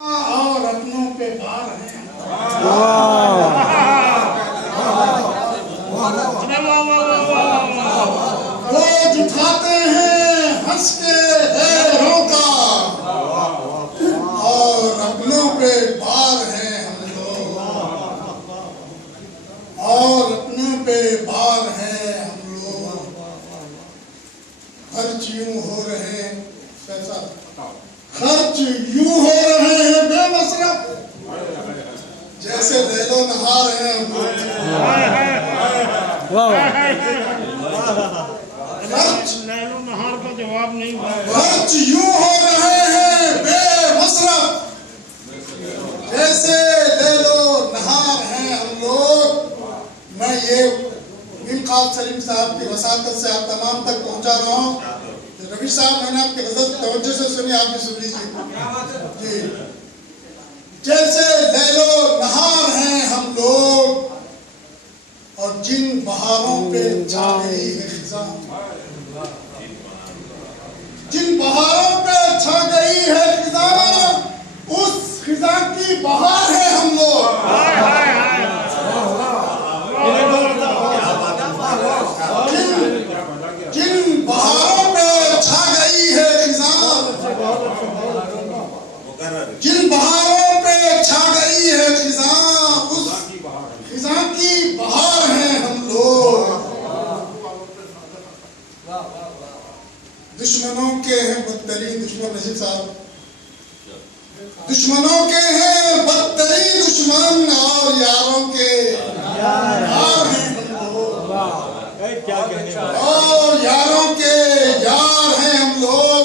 और अपनों पे बार है। बोझ उठाते हैं हंस के हैरों का और अपनों पे बार है हम लोग, और अपनों पे बार है हम लोग। खर्च यूं हो रहे हैं, पैसा खर्च यूं हो रहे हैं बेमसरफ, जैसे लैलो नहार हैं हम लोग। लैलो नहार का जवाब नहीं हुआ। खर्च यूं हो रहे हैं बेमसरफ, जैसे लैलो नहार हैं हम लोग। मैं ये इनकाब सलीम साहब की वसातत से आप तमाम तक पहुंचा रहा हूँ। रवि साहब, मैंने आपकी गजल तवज्जो से सुनी, आप भी सुन लीजिए जी। जैसे लैलो नहार हैं हम लोग, और जिन बहारों पे छा गई है खिज़ां, जिन बहारों पे छा गई है खिज़ां, उस खिज़ां की बहार है हम लोग। जिन बहारों पे छा गई है खिज़ां, जिन बहारों पे छा गई है खिज़ां, उस खिज़ां की बहार हैं हम लोग। दुश्मनों के हैं बदतरीन दुश्मन, नजीब साहब, दुश्मनों के हैं बदतरीन दुश्मन, और यारों के यार हैं हम लोग, और यारों के यार हैं हम लोग।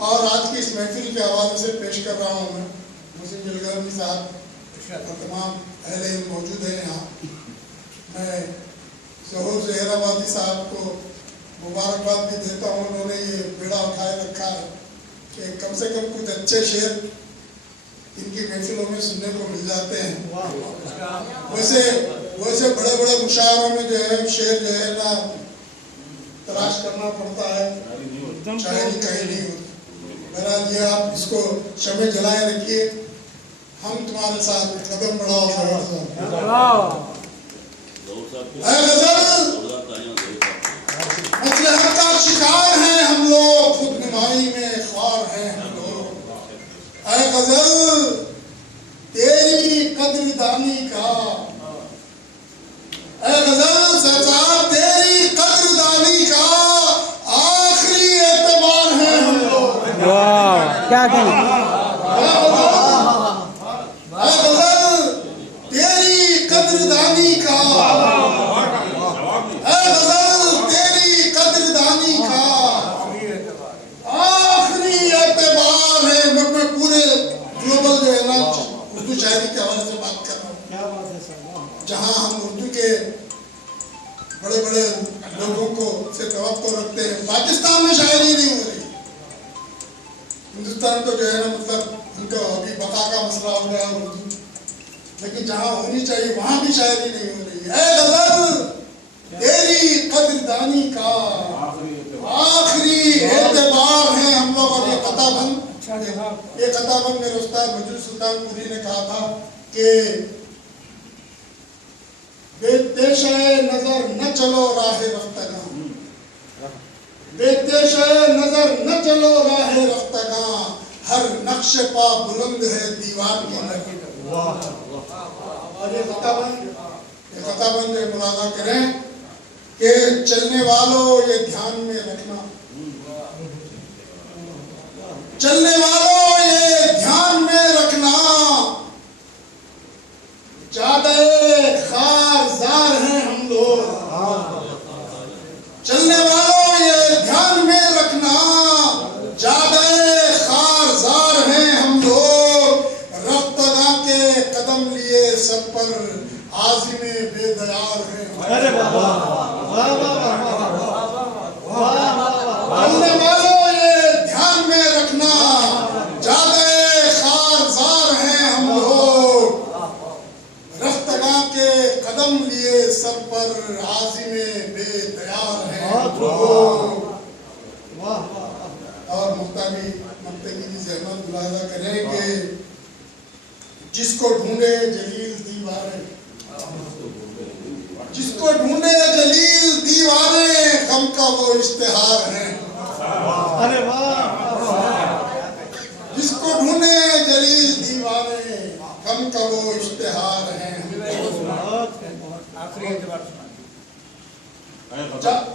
और आज की इस महफिल के हवाले से पेश कर रहा हूँ मैं, मुझे जलगावी साहब और तमाम अहले इल्म मौजूद हैं यहाँ। मैं ज़हूर ज़हराबादी साहब को मुबारकबाद भी देता हूँ, उन्होंने ये बेड़ा उठाए रखा है कि कम से कम कुछ अच्छे शेर इनकी महफिलों में सुनने को मिल जाते हैं। वैसे बड़े बड़े मुशायरों में जो है शेर जो है ना तलाश करना पड़ता है, शायरी कहीं नहीं होती। बहरहाल ये आप इसको शमे जलाए रखिए, हम तुम्हारे साथ कदम बढ़ाओ। मसलहत का शिकार हैं हम लोग, खुद नुमाई में ख्वार हैं हम लोग। ऐ गजल तेरी कदरदानी का, ऐ गजल सचा तेरी कदरदानी का आखिरी एतबार है हम लोग। क्या कहें? ऐ गजल तेरी कदरदानी का, ऐ गजल तेरी कदरदानी का आखिरी एतबार है। मैं पूरे ग्लोबल जो है ना उर्दू शायरी के हवाले से बात कर रहा हूँ, जहाँ हम उर्दू के बड़े बड़े लोगों को से तवक्को रखते हैं। पाकिस्तान में शायरी नहीं हो रही, हिंदुस्तान तो जो है ना मतलब उनका अभी बका का मसला हो गया उर्दू, लेकिन जहाँ होनी चाहिए वहाँ भी शायरी नहीं हो रही है। ऐ गजल तेरी कदरदानी का आखिरी एतबार है हम लोग। और ये कताबंद मेरे उस्ताद मजरूह सुल्तानपुरी ने कहा था कि बेतेशे नजर न चलो राहे रफ्तगा, बेतेशे नजर न चलो राहे रफ्तगा, हर नक्श पा बुलंद है दीवार की लगी। और ये खताबंद मुलाजा करें कि चलने वालों ये ध्यान में रखना, चलने वालों ये ध्यान में रखना, जादे खारजार हैं हम लोग। चलने वालों ये ध्यान में रखना, जादे खारजार हैं हम लोग। रफ्तगा के कदम लिए सब पर आज़िमे बेदयार हैं। चलने वालों ये ध्यान में रखना, जादे खारजार हैं हम लोग। रफ्तगा के कदम लिए सर पर आज़िमे बेदयार हैं हम लोग। और मुख्तारी मंतकी की ज़हमत मुलाहिज़ा करें कि जिसको ढूंढे जलील दीवारे, जिसको ढूंढे जलील दीवारे, गम का वो इश्तिहार है। अरे वाह, जिसको ढूंढे जलील दीवारे, गम का वो इश्तिहार है। आखिरी एतबार सुना।